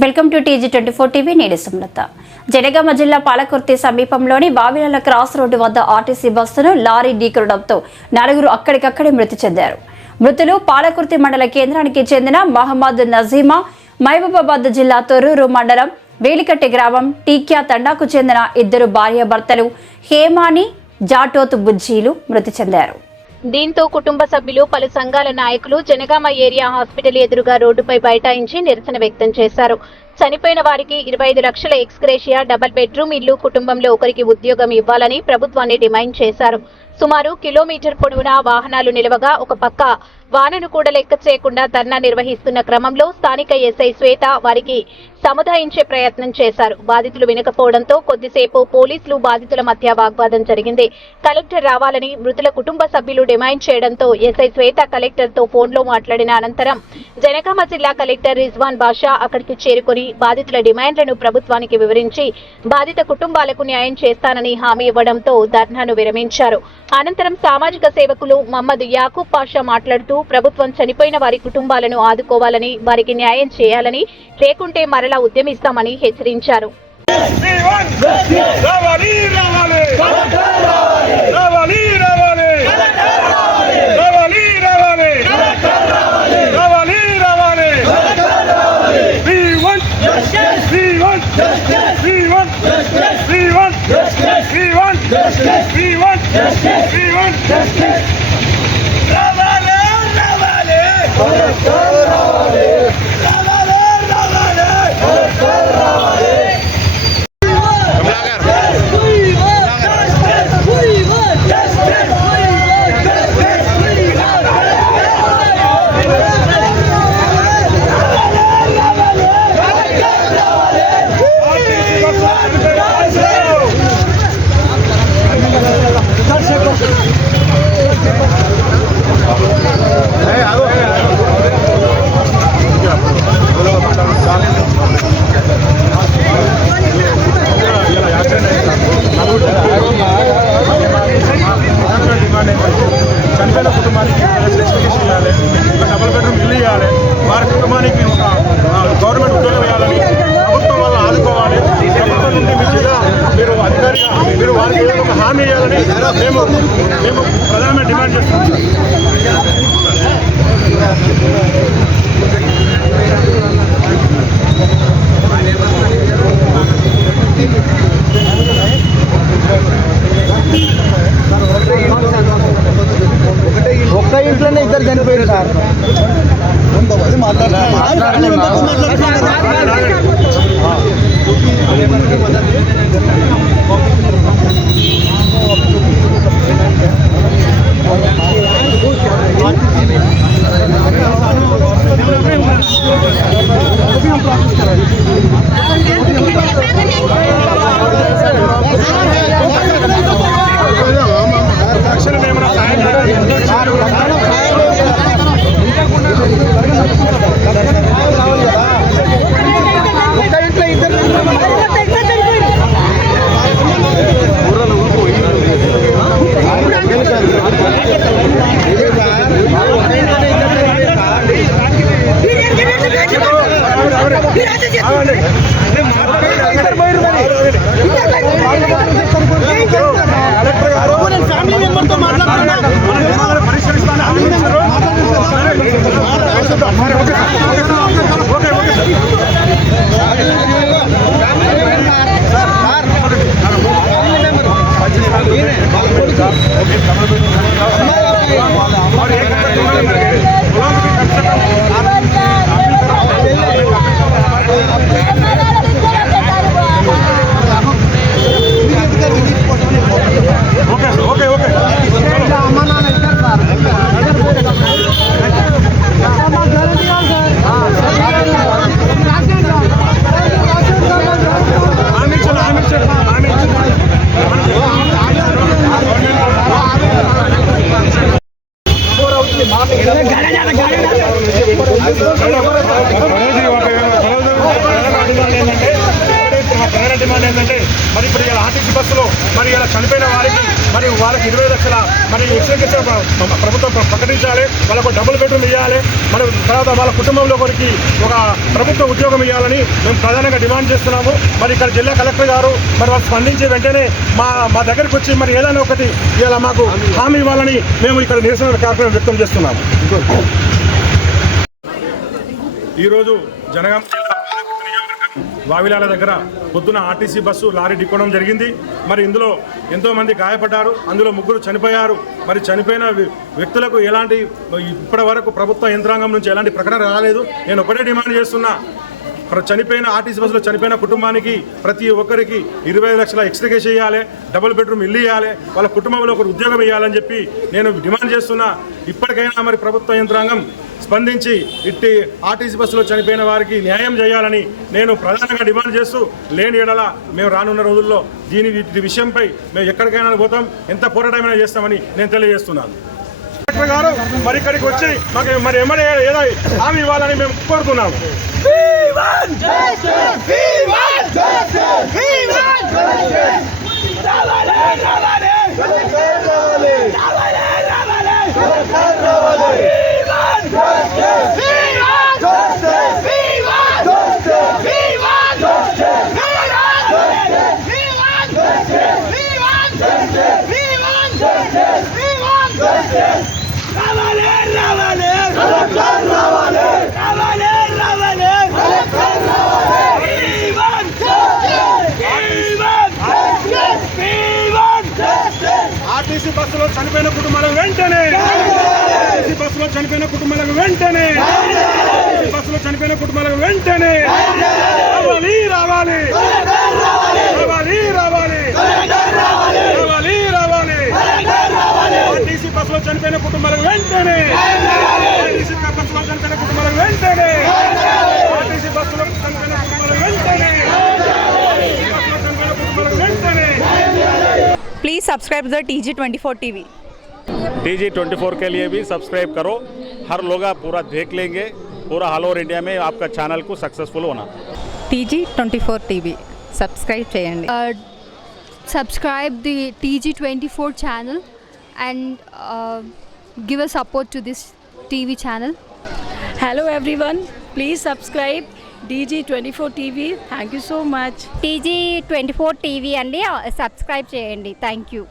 Welcome to TG24 TV. నేను సుమలత. జనగామ జిల్లా పాలకుర్తి సమీపంలోని బావిలాల క్రాస్ రోడ్డు వద్ద ఆర్టీసీ బస్సును లారీ ఢీకొనడంతో 4 అక్కడికక్కడే మృతి చెందారు. మృతులు పాలకుర్తి మండల కేంద్రానికి చెందిన మహమ్మద్ నజీమా, మహబూబాబాద్ జిల్లా తొర్రూరు మండలం వేలికట్టె గ్రామం టీక్యా తండాకు చెందిన 2 భార్యాభర్తలు హేమాని, జాటోత్ బుజ్జీలు మృతి చెందారు. దీంతో కుటుంబ సభ్యులు, పలు సంఘాల నాయకులు జనగామ ఏరియా హాస్పిటల్ ఎదురుగా రోడ్డుపై బైఠాయించి నిరసన వ్యక్తం చేశారు. చనిపోయిన వారికి 25 లక్షల ఎక్స్గ్రేషియా, డబుల్ బెడ్రూమ్ ఇల్లు, కుటుంబంలో ఒకరికి ఉద్యోగం ఇవ్వాలని ప్రభుత్వాన్ని డిమాండ్ చేశారు. సుమారు కిలోమీటర్ పొడవునా వాహనాలు నిలవగా ఒక పక్క వానను కూడా లెక్క చేయకుండా ధర్నా నిర్వహిస్తున్న క్రమంలో స్థానిక ఎస్ఐ శ్వేత వారికి సముదాయించే ప్రయత్నం చేశారు. బాధితులు వినకపోవడంతో కొద్దిసేపు పోలీసులు, బాధితుల మధ్య వాగ్వాదం జరిగింది. కలెక్టర్ రావాలని మృతుల కుటుంబ సభ్యులు డిమాండ్ చేయడంతో ఎస్ఐ శ్వేత కలెక్టర్తో ఫోన్లో మాట్లాడిన అనంతరం జనగామ జిల్లా కలెక్టర్ రిజ్వాన్ బాషా అక్కడికి చేరుకుని బాధితుల డిమాండ్లను ప్రభుత్వానికి వివరించి బాధిత కుటుంబాలకు న్యాయం చేస్తానని హామీ ఇవ్వడంతో ధర్నాను విరమించారు. అనంతరం సామాజిక సేవకులు మహమ్మద్ యాకూబ్ పాషా మాట్లాడుతూ ప్రభుత్వం చనిపోయిన వారి కుటుంబాలను ఆదుకోవాలని, వారికి న్యాయం చేయాలని, లేకుంటే మరలా ఉద్యమిస్తామని హెచ్చరించారు. చనిపోయిన కుటుంబానికి ఎక్స్ప్రెషన్ ఇవ్వాలి, ఒక డబుల్ బెడ్రూమ్ ఇల్లు ఇవ్వాలి, వారి కుటుంబానికి ఒక గవర్నమెంట్ ఉద్యోగం ఇవ్వాలని, ప్రభుత్వం వాళ్ళు ఆదుకోవాలి. ప్రభుత్వం నుండి మీ జిల్లా మీరు అధికారిగా మీరు వారికి ఒక హామీ ఇవ్వాలని మేము ప్రధానమైన డిమాండ్ చేస్తున్నాం. ఒక్క ఇంట్లోనే 2 చనిపోయారు సార్. డిమాండ్ ఏంటంటే మరి ఇప్పుడు ఇలా ఆర్టీసీ బస్సులో మరి ఇలా చనిపోయిన వారికి మరి వాళ్ళకి 20 లక్షల మరి ఎక్స్గ్రేషియా ప్రభుత్వం ప్రకటించాలి, వాళ్ళకు డబుల్ బెడ్రూమ్ ఇవ్వాలి, మరి తర్వాత వాళ్ళ కుటుంబంలో ఒకరికి ఒక ప్రభుత్వ ఉద్యోగం ఇవ్వాలని మేము ప్రధానంగా డిమాండ్ చేస్తున్నాము. మరి ఇక్కడ జిల్లా కలెక్టర్ గారు మరి వాళ్ళు స్పందించి వెంటనే మా దగ్గరికి వచ్చి మరి ఏదైనా ఒకటి ఇలా మాకు హామీ ఇవ్వాలని మేము ఇక్కడ నిరసన కార్యక్రమం వ్యక్తం చేస్తున్నాము. ఈరోజు జనగామ జిల్లా వావిలాల దగ్గర పొద్దున ఆర్టీసీ బస్సు లారీ ఢీకొనడం జరిగింది. మరి ఇందులో ఎంతోమంది గాయపడ్డారు, అందులో 3 చనిపోయారు. మరి చనిపోయిన వ్యక్తులకు ఎలాంటి ఇప్పటి వరకు ప్రభుత్వ యంత్రాంగం నుంచి ఎలాంటి ప్రకటన రాలేదు. నేను ఒకటే డిమాండ్ చేస్తున్నా, చనిపోయిన ఆర్టీసీ బస్సులో చనిపోయిన కుటుంబానికి ప్రతి ఒక్కరికి 25 లక్షల ఎక్స్గ్రేషియా ఇవ్వాలి, డబుల్ బెడ్రూమ్ ఇల్లు ఇవ్వాలి, వాళ్ళ కుటుంబంలో ఒకరు ఉద్యోగం ఇవ్వాలని చెప్పి నేను డిమాండ్ చేస్తున్నా. ఇప్పటికైనా మరి ప్రభుత్వ యంత్రాంగం స్పందించి ఇట్టి ఆర్టీసీ బస్సులో చనిపోయిన వారికి న్యాయం చేయాలని నేను ప్రధానంగా డిమాండ్ చేస్తూ, లేని ఎడల మేము రానున్న రోజుల్లో వీటి విషయంపై మేము ఎక్కడికైనా పోతాం, ఎంత పోరాటమైనా చేస్తామని నేను తెలియజేస్తున్నాను. కలెక్టర్ గారు మరి ఇక్కడికి వచ్చి మాకు మరి ఎమ్మడే ఏదో హామీ ఇవ్వాలని మేము కోరుతున్నాము. ఆర్టీసీ బస్సులో చనిపోయిన కుటుంబాలకు వెంటనే, ఆర్టీసీ బస్సులో చనిపోయిన కుటుంబాలకు వెంటనే, ఆర్టీసీ బస్సులో చనిపోయిన కుటుంబాలకు వెంటనే రావాలి రావాలి రావాలి రావాలి రావాలి రావాలి ఆర్టీసీ బస్సులో చనిపోయిన కుటుంబాలకు వెంటనే, ఆర్టీసీ బస్సులో చనిపోయిన కుటుంబాలకు వెంటనే, ఆర్టీసీ బస్సులో చనిపోయిన కుటుంబాలకు వెంటనే, ఆర్టీసీ బస్సులో చనిపోయిన కుటుంబాలకు వెంటనే. Please subscribe the TG24 TV। TG24 के लिए भी सब्सक्राइब करो, हर लोग पूरा देख लेंगे, पूरा ऑल ओवर इंडिया में आपका चैनल को सक्सेसफुल होना। TG24 TV सब्सक्राइब చేయండి। Subscribe the TG24 channel and give a support to this TV channel. Hello everyone, please subscribe TG24 TV. Thank you so much. TG24 TV అండి, subscribe చేయండి. Thank you.